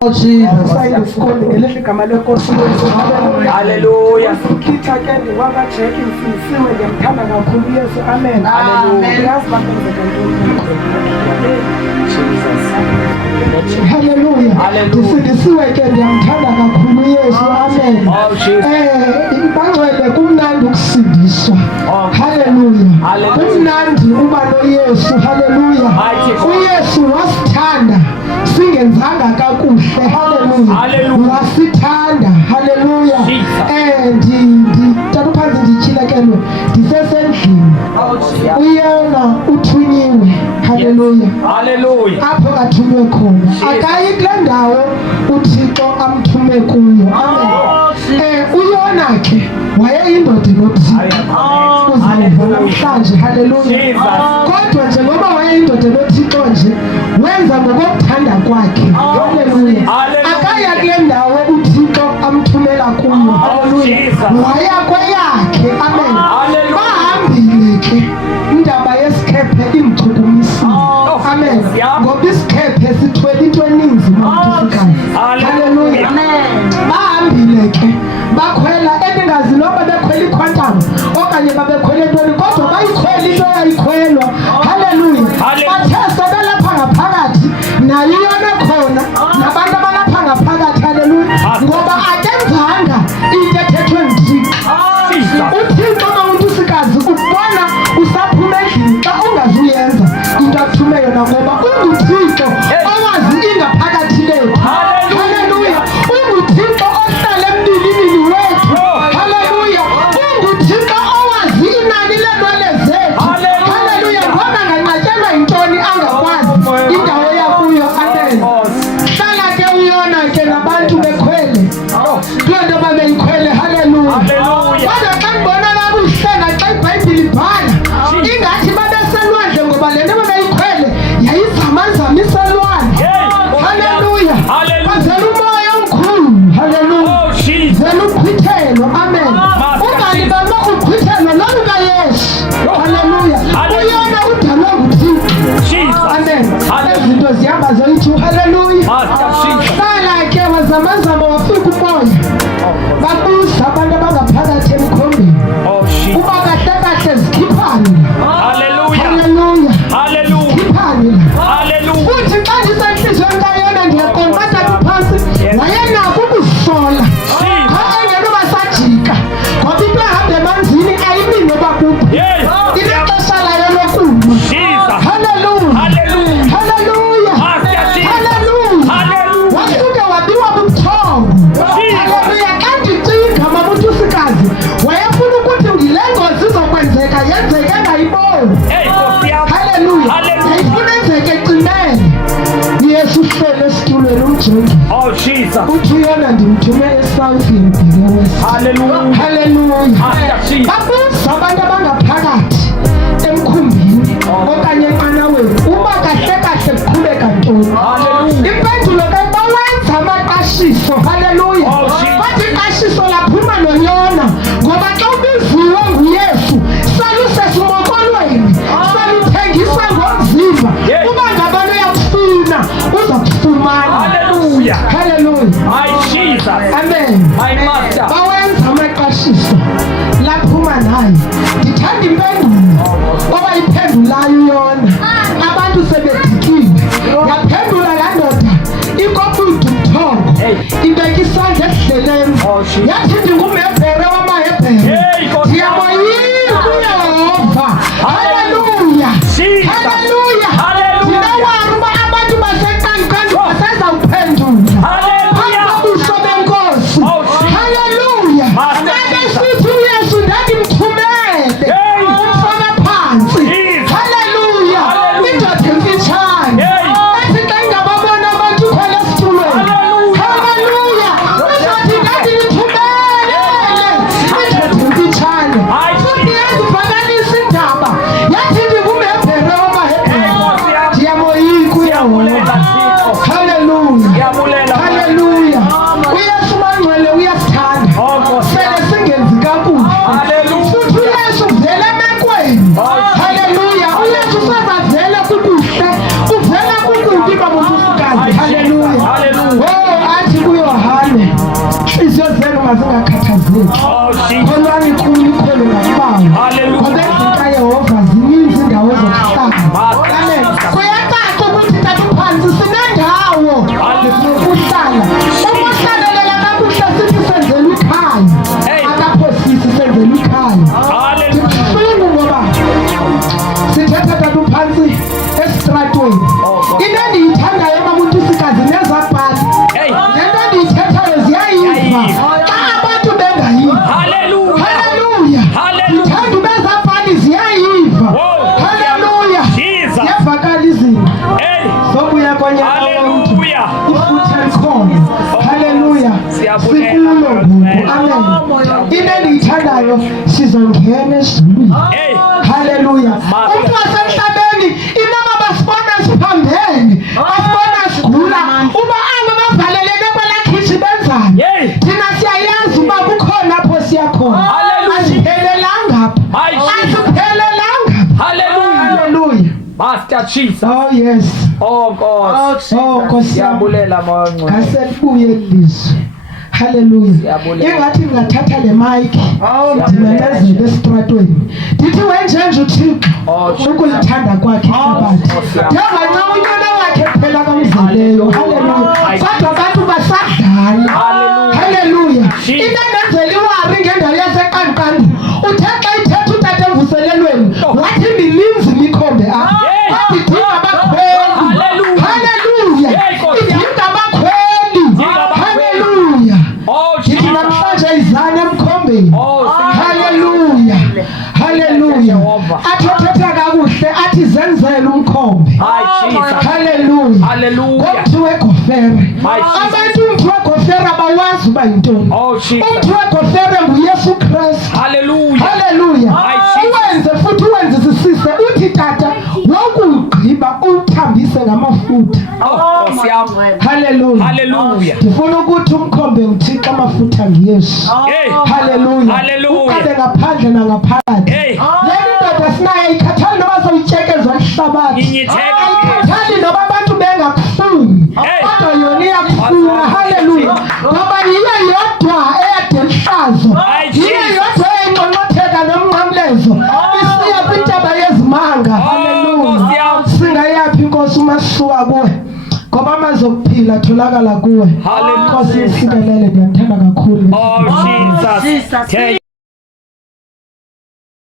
Jesus, hallelujah. Zimkhitha Jeck Jeck mfisiwe ngiyamthanda kakhulu Yesu. Amen. Hallelujah. Ndisindisiwe ke ndiyamthanda kakhulu Yesu. Amen. Bangcwele kumnandi ukusindiswa. Hallelujah. Kumnandi uba noYesu. Hallelujah. uYesu wasithanda singenzanga kakuhle. Hallelujah. Wasithanda. Hallelujah. Ndithatha ndityhilekelwe ndisesendlini. uYona uthunyiwe. Hallelujah. Apho kathunywe khona akayi kule ndawo uThixo amthume kuyo. Amen. uYona ke wayeyindoda enothixo uzawuva namhlanje. Hallelujah. Kodwa njengoba wayeyindoda enothixo nje wenza ngokokuthanda kwakhe. Hallelujah. Akaya kule ndawo uThixo amthumela kuyo. Hallelujah. Waya kweyakhe. Amen. Bahambile ke indaba yesikhephe imchukumisile. Amen. Ngoba isikhephe sithwele into eninzi nomthikazi. Hallelujah. Bahambile ke bakhwela endingazi noba bekhwela ikhwantam okanye babekhwela entoni kodwa bayikhwela into yayikhwelwa. Hallelujah. Bathe sebelapha ngaphakathi nayo iyona khona nabantu abalapha ngaphakathi. Hallelujah. Ngoba akenzanga into ethethwe nguThixo. uThixo mawuntusikazi ukubona usaphuma endlini xa ungazuyenza into akuthume yona ngoba unguThixo owazi ingaphakathi lethu. Hallelujah. unguThixo ohlala embilini wethu. Hallelujah. unguThixo owazi inani leenwele zethu. Hallelujah. Ngoba nganqatyelwa yintoni angakwazi indawo yakuyo. Amen. Hlala ke uYona ke nabantu bekhwele kuloo nto babeyikhwele. Hallelujah. Kodwa xa ndibona babuhlenga xa iBhayibhile ibhala ingathi babeselwandle ngoba le nto babeyikhwele yayizamazamisa elwandle. Hallelujah. Bazela umoya omkhulu. Hallelujah. Zela ukhwithelo. Amen. Ungalibamba ukhwithelo lolukaYesu. Hallelujah. uYona udalwe nguThixo. Amen. Izinto zihamba zoyi-2. Hallelujah. Hlala ke wazamazama wafika umoya babuza abantu abangaphakathi emkhombeni uba kahle kahle zikhiphani. Hallelujah. Zikhiphani. Futhi xa ndisenhliziyweni kaYona ndiyaqonda bathatha phansi wayenakho ukuzisola engeno basajika ngoba into ehamba emanzini ayimi noba kuphi inexesha layo lokulwa. Hallelujah. Wasuke wabiwa bubuthongo. Hallelujah. Xa ndicinga mabuthusikazi wayefuna ukuthi ngile ngozi izokwenzeka yenzeke engayiboni. Hallelujah. Yayifuna enzeke ecimele. Yesu uhlele esitulweni umjongi. Uthi uYona ndimthume esouthini bheke west. Hallelujah. Babuza abantu abangaphakathi emkhumbini okanye enqanaweni uba kahle kahle kuqhubeka ntoni. Impendulo ke bawenza amaqashiso. Hallelujah. Bathi iqashiso laphuma noYona ngoba xa ubiziwe nguYesu salusesimokolweni saluthengiswa ngomzimba uba ngabana uyakufuna uzakufumana. Hallelujah. Amen. Bawenza amaqashiso laphuma naye. Ndithanda impendulo obayiphendulayo uYona. Abantu sebedikile yaphendula laa ndoda ikobudu mthongo ibeka isandla esidleleni yathi ndingumhebhere wamahebhere ndiyamoyika uYehova. Hallelujah. Ndinawari uba abantu baseqanqandu basezawuphendula ubuso benkosi. Hallelujah. Abesithi uYesu ndandimthumele umfaka phansi. Hallelujah. Indoda emfitshane ethi xa ingababona abantu khona esitulweni. Hallelujah. Uzothi ndandimthumele sikulo ngoku. Amen. Into endiyithandayo sizongena ezulwini. Haleluya. Umntu wasemhlabeni inoma basibona siphambene, basibona sigula, uba aba bavaleleke kwelaa khishi benzani, thina siyayazi uba kukhona apho siyakhona. Asiphelelanga apha, asiphelelanga. Haleluya. Master Jesus. Oh yes. Oh God. Oh Nkosi yami. Siyabulela manje. Ngase lizwi. Haleluya. Ingathi ngingathatha le mic ndimemezele esitratweni. Ndithi wenjenje uThixo ukulithanda kwakhe ihlabathi. Njengoba unyana wakhe phela kamzeleyo. Haleluya. Kodwa abantu basadlala. Haleluya. Into engenzela iwari ngendawo yaseqanqandu. Uthe xa ithetha utata emvuselelweni wathi mininzi imikhombe apha. Kodwa idinga abakhweli. Haleluya. Idinga abakhweli. Haleluya. Ndithi namhlanje izane emkhombeni. Haleluya. Haleluya. Athetha kakuhle athi zenzele umkhombe. Haleluya. Umthi wegofere. Abantu umthi wegofere abawazi uba yintoni. Umthi wegofere nguYesu Kristu. Haleluya. Uwenze futhi uwenzisise uthi tata wokugqiba uthambise ngamafutha. Haleluya. Ndifuna ukuthi umkhombe uThixo amafutha ngiYesu. Haleluya. Uqale ngaphandle nangaphakathi. Leli ndoda sinayo ikhathali noba soyityekeza ihlabathi. Ayikhathali noba abantu bengakufuni. Kodwa yona iyakufuna. Haleluya. Ngoba yiyo yodwa eyade lihlazo. Yiyo yodwa eyayinqonqotheka nomnqamlezo. Isiya kwintaba yezimanga. Haleluya. Singayaphi inkosi umasuka kuwe. Ngoba amazokuphila atholakala kuwe. Inkosi isikelele, ndiyakuthanda kakhulu. Oh Jesus. Thank